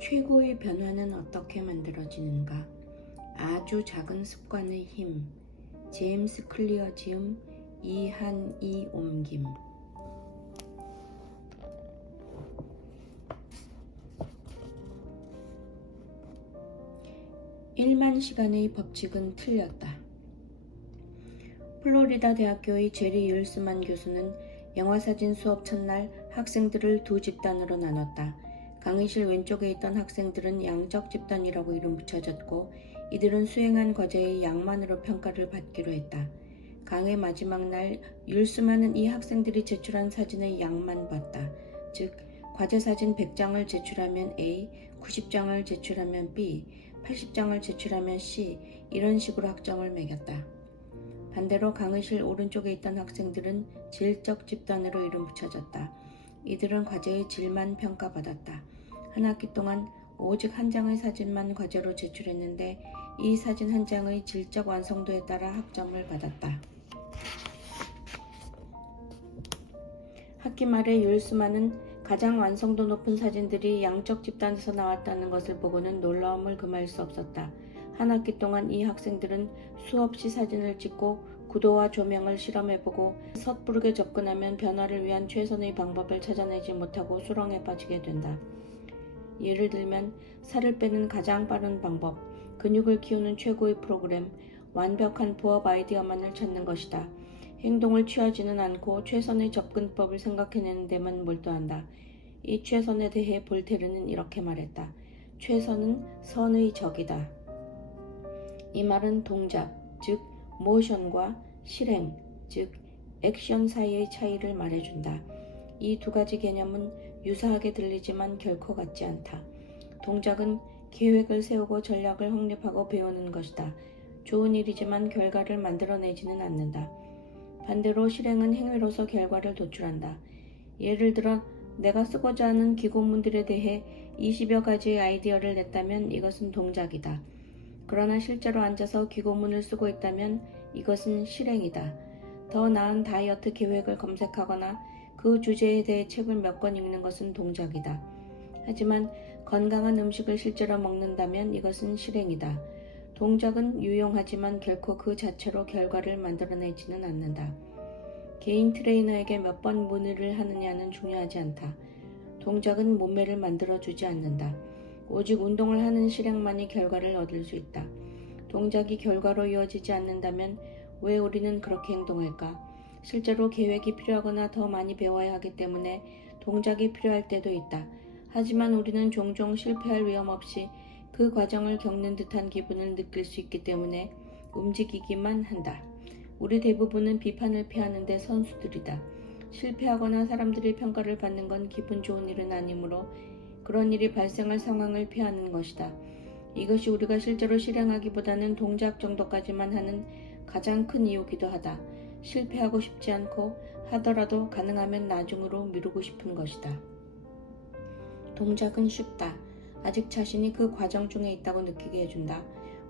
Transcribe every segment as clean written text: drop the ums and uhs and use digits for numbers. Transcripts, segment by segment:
최고의 변화는 어떻게 만들어지는가? 아주 작은 습관의 힘. 제임스 클리어 지음, 이한이 옮김. (1만) 시간의 법칙은 틀렸다. 플로리다 대학교의 제리 율스만 교수는 영화사진 수업 첫날 학생들을 두 집단으로 나눴다. 강의실 왼쪽에 있던 학생들은 양적 집단이라고 이름 붙여졌고, 이들은 수행한 과제의 양만으로 평가를 받기로 했다. 강의 마지막 날 율스만은 이 학생들이 제출한 사진의 양만 봤다. 즉, 과제 사진 100장을 제출하면 A, 90장을 제출하면 B, 80장을 제출하면 C, 이런 식으로 학점을 매겼다. 반대로 강의실 오른쪽에 있던 학생들은 질적 집단으로 이름 붙여졌다. 이들은 과제의 질만 평가받았다. 한 학기 동안 오직 한 장의 사진만 과제로 제출했는데 이 사진 한 장의 질적 완성도에 따라 학점을 받았다. 학기 말에 율스만은 가장 완성도 높은 사진들이 양적 집단에서 나왔다는 것을 보고는 놀라움을 금할 수 없었다. 한 학기 동안 이 학생들은 수없이 사진을 찍고 구도와 조명을 실험해보고 섣부르게 접근하면 변화를 위한 최선의 방법을 찾아내지 못하고 수렁에 빠지게 된다. 예를 들면 살을 빼는 가장 빠른 방법, 근육을 키우는 최고의 프로그램, 완벽한 부업 아이디어만을 찾는 것이다. 행동을 취하지는 않고 최선의 접근법을 생각해내는 데만 몰두한다. 이 최선에 대해 볼테르는 이렇게 말했다. 최선은 선의 적이다. 이 말은 동작, 즉 모션과 실행, 즉 액션 사이의 차이를 말해준다. 이 두 가지 개념은 유사하게 들리지만 결코 같지 않다. 동작은 계획을 세우고 전략을 확립하고 배우는 것이다. 좋은 일이지만 결과를 만들어내지는 않는다. 반대로 실행은 행위로서 결과를 도출한다. 예를 들어 내가 쓰고자 하는 기고문들에 대해 20여 가지의 아이디어를 냈다면 이것은 동작이다. 그러나 실제로 앉아서 기고문을 쓰고 있다면 이것은 실행이다. 더 나은 다이어트 계획을 검색하거나 그 주제에 대해 책을 몇 권 읽는 것은 동작이다. 하지만 건강한 음식을 실제로 먹는다면 이것은 실행이다. 동작은 유용하지만 결코 그 자체로 결과를 만들어내지는 않는다. 개인 트레이너에게 몇 번 문의를 하느냐는 중요하지 않다. 동작은 몸매를 만들어주지 않는다. 오직 운동을 하는 실행만이 결과를 얻을 수 있다. 동작이 결과로 이어지지 않는다면 왜 우리는 그렇게 행동할까? 실제로 계획이 필요하거나 더 많이 배워야 하기 때문에 동작이 필요할 때도 있다. 하지만 우리는 종종 실패할 위험 없이 그 과정을 겪는 듯한 기분을 느낄 수 있기 때문에 움직이기만 한다. 우리 대부분은 비판을 피하는 데 선수들이다. 실패하거나 사람들의 평가를 받는 건 기분 좋은 일은 아니므로 그런 일이 발생할 상황을 피하는 것이다. 이것이 우리가 실제로 실행하기보다는 동작 정도까지만 하는 가장 큰 이유기도 하다. 실패하고 싶지 않고 하더라도 가능하면 나중으로 미루고 싶은 것이다. 동작은 쉽다. 아직 자신이 그 과정 중에 있다고 느끼게 해준다.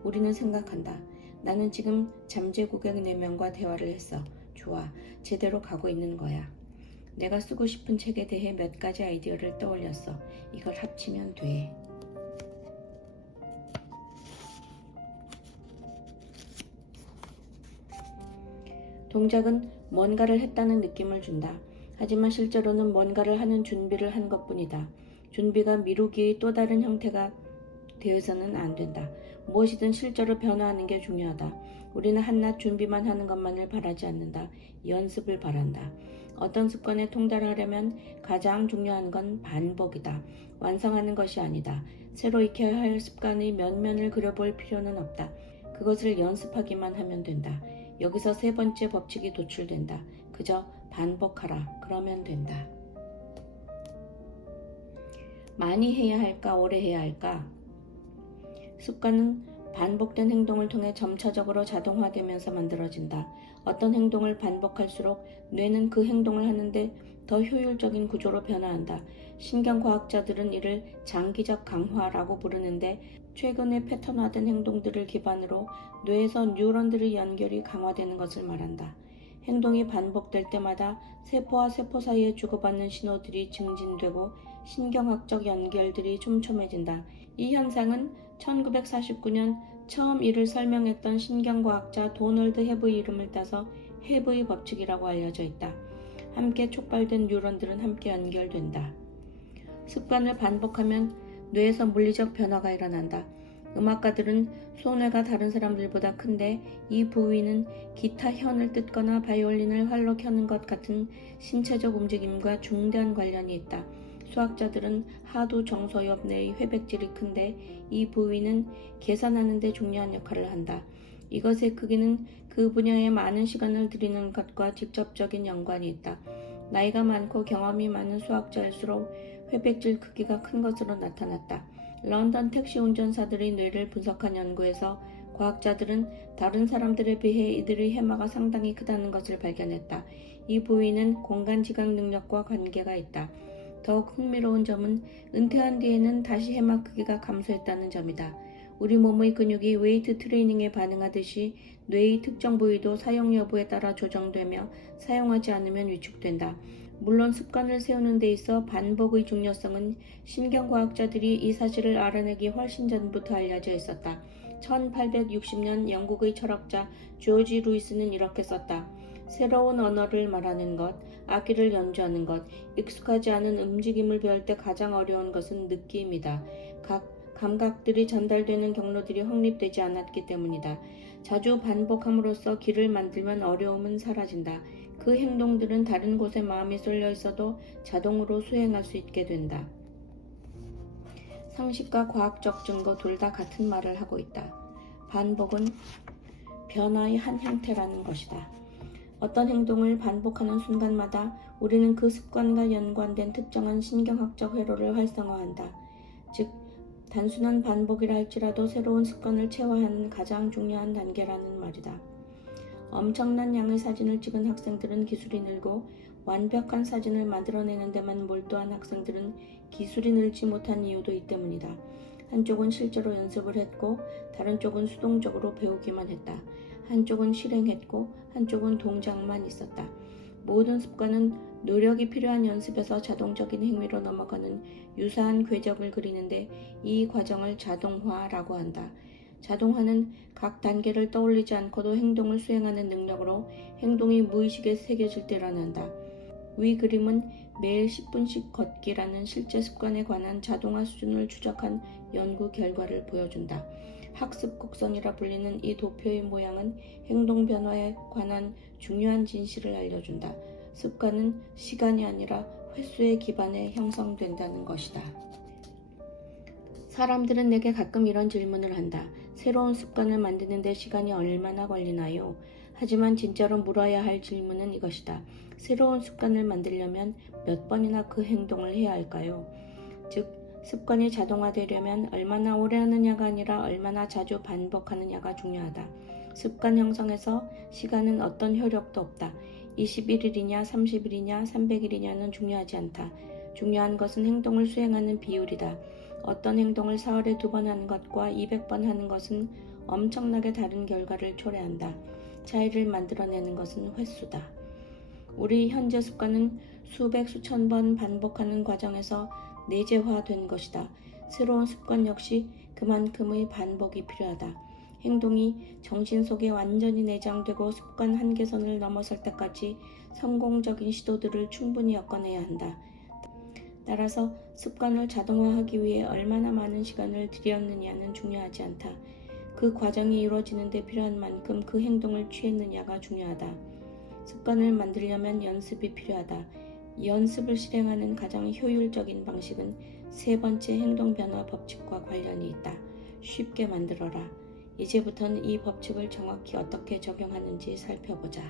우리는 생각한다. 나는 지금 잠재고객 4명과 대화를 했어. 좋아. 제대로 가고 있는 거야. 내가 쓰고 싶은 책에 대해 몇 가지 아이디어를 떠올렸어. 이걸 합치면 돼. 동작은 뭔가를 했다는 느낌을 준다. 하지만 실제로는 뭔가를 하는 준비를 한 것뿐이다. 준비가 미루기의 또 다른 형태가 되어서는 안 된다. 무엇이든 실제로 변화하는 게 중요하다. 우리는 한낱 준비만 하는 것만을 바라지 않는다. 연습을 바란다. 어떤 습관에 통달하려면 가장 중요한 건 반복이다. 완성하는 것이 아니다. 새로 익혀야 할 습관의 면면을 그려볼 필요는 없다. 그것을 연습하기만 하면 된다. 여기서 세 번째 법칙이 도출된다. 그저 반복하라. 그러면 된다. 많이 해야 할까? 오래 해야 할까? 습관은 반복된 행동을 통해 점차적으로 자동화되면서 만들어진다. 어떤 행동을 반복할수록 뇌는 그 행동을 하는데 더 효율적인 구조로 변화한다. 신경과학자들은 이를 장기적 강화라고 부르는데 최근에 패턴화된 행동들을 기반으로 뇌에서 뉴런들의 연결이 강화되는 것을 말한다. 행동이 반복될 때마다 세포와 세포 사이에 주고받는 신호들이 증진되고 신경학적 연결들이 촘촘해진다. 이 현상은 1949년 처음 이를 설명했던 신경과학자 도널드 헤브의 이름을 따서 헤브의 법칙이라고 알려져 있다. 함께 촉발된 뉴런들은 함께 연결된다. 습관을 반복하면 뇌에서 물리적 변화가 일어난다. 음악가들은 소뇌가 다른 사람들보다 큰데 이 부위는 기타 현을 뜯거나 바이올린을 활로 켜는 것 같은 신체적 움직임과 중대한 관련이 있다. 수학자들은 하두 정서엽 내의 회백질이 큰데 이 부위는 계산하는 데 중요한 역할을 한다. 이것의 크기는 그 분야에 많은 시간을 들이는 것과 직접적인 연관이 있다. 나이가 많고 경험이 많은 수학자일수록 회백질 크기가 큰 것으로 나타났다. 런던 택시 운전사들의 뇌를 분석한 연구에서 과학자들은 다른 사람들에 비해 이들의 해마가 상당히 크다는 것을 발견했다. 이 부위는 공간 지각 능력과 관계가 있다. 더욱 흥미로운 점은 은퇴한 뒤에는 다시 해마 크기가 감소했다는 점이다. 우리 몸의 근육이 웨이트 트레이닝에 반응하듯이 뇌의 특정 부위도 사용 여부에 따라 조정되며 사용하지 않으면 위축된다. 물론 습관을 세우는 데 있어 반복의 중요성은 신경과학자들이 이 사실을 알아내기 훨씬 전부터 알려져 있었다. 1860년 영국의 철학자 조지 루이스는 이렇게 썼다. 새로운 언어를 말하는 것, 악기를 연주하는 것, 익숙하지 않은 움직임을 배울 때 가장 어려운 것은 느낌이다. 각 감각들이 전달되는 경로들이 확립되지 않았기 때문이다. 자주 반복함으로써 길을 만들면 어려움은 사라진다. 그 행동들은 다른 곳에 마음이 쏠려 있어도 자동으로 수행할 수 있게 된다. 상식과 과학적 증거 둘 다 같은 말을 하고 있다. 반복은 변화의 한 형태라는 것이다. 어떤 행동을 반복하는 순간마다 우리는 그 습관과 연관된 특정한 신경학적 회로를 활성화한다. 즉, 단순한 반복이라 할지라도 새로운 습관을 체화하는 가장 중요한 단계라는 말이다. 엄청난 양의 사진을 찍은 학생들은 기술이 늘고 완벽한 사진을 만들어내는 데만 몰두한 학생들은 기술이 늘지 못한 이유도 이 때문이다. 한쪽은 실제로 연습을 했고 다른 쪽은 수동적으로 배우기만 했다. 한쪽은 실행했고 한쪽은 동작만 있었다. 모든 습관은 노력이 필요한 연습에서 자동적인 행위로 넘어가는 유사한 궤적을 그리는데 이 과정을 자동화라고 한다. 자동화는 각 단계를 떠올리지 않고도 행동을 수행하는 능력으로 행동이 무의식에 새겨질 때 일어난다. 위 그림은 매일 10분씩 걷기라는 실제 습관에 관한 자동화 수준을 추적한 연구 결과를 보여준다. 학습 곡선이라 불리는 이 도표의 모양은 행동 변화에 관한 중요한 진실을 알려준다. 습관은 시간이 아니라 횟수에 기반해 형성된다는 것이다. 사람들은 내게 가끔 이런 질문을 한다. 새로운 습관을 만드는 데 시간이 얼마나 걸리나요? 하지만 진짜로 물어야 할 질문은 이것이다. 새로운 습관을 만들려면 몇 번이나 그 행동을 해야 할까요? 즉, 습관이 자동화되려면 얼마나 오래 하느냐가 아니라 얼마나 자주 반복하느냐가 중요하다. 습관 형성에서 시간은 어떤 효력도 없다. 21일이냐 30일이냐 300일이냐는 중요하지 않다. 중요한 것은 행동을 수행하는 비율이다. 어떤 행동을 사흘에 2번 하는 것과 200번 하는 것은 엄청나게 다른 결과를 초래한다. 차이를 만들어내는 것은 횟수다. 우리 현재 습관은 수백 수천 번 반복하는 과정에서 내재화된 것이다. 새로운 습관 역시 그만큼의 반복이 필요하다. 행동이 정신 속에 완전히 내장되고 습관 한계선을 넘어설 때까지 성공적인 시도들을 충분히 엮어내야 한다. 따라서 습관을 자동화하기 위해 얼마나 많은 시간을 들였느냐는 중요하지 않다. 그 과정이 이루어지는 데 필요한 만큼 그 행동을 취했느냐가 중요하다. 습관을 만들려면 연습이 필요하다. 연습을 실행하는 가장 효율적인 방식은 세 번째 행동 변화 법칙과 관련이 있다. 쉽게 만들어라. 이제부터는 이 법칙을 정확히 어떻게 적용하는지 살펴보자.